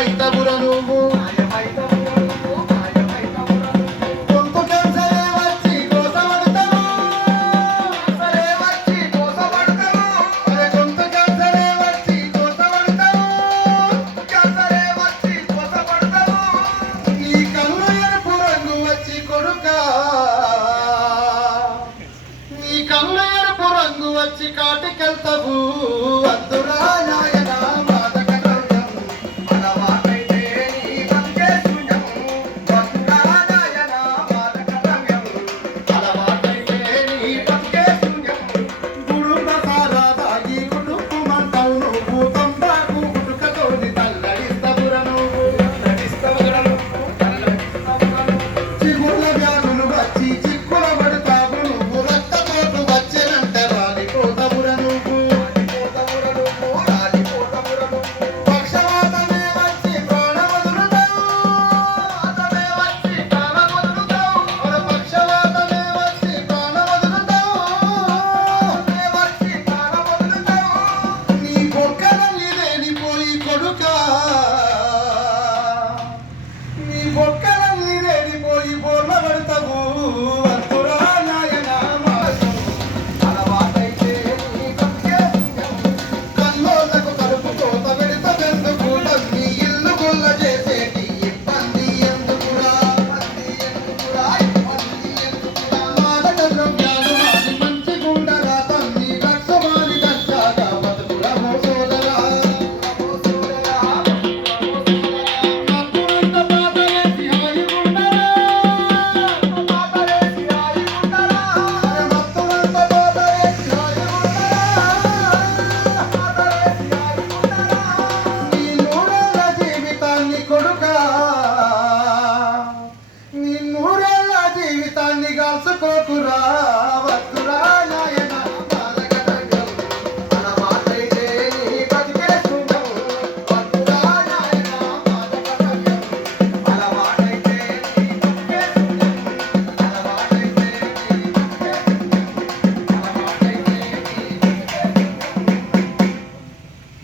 మాయమైతవుర నువ్వు వచ్చి కన్ను ఎరుపు రంగు వచ్చి కొడుకా. నీ వచ్చి కాటికెళ్తావు. అద్దురా నాయ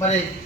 qua đây.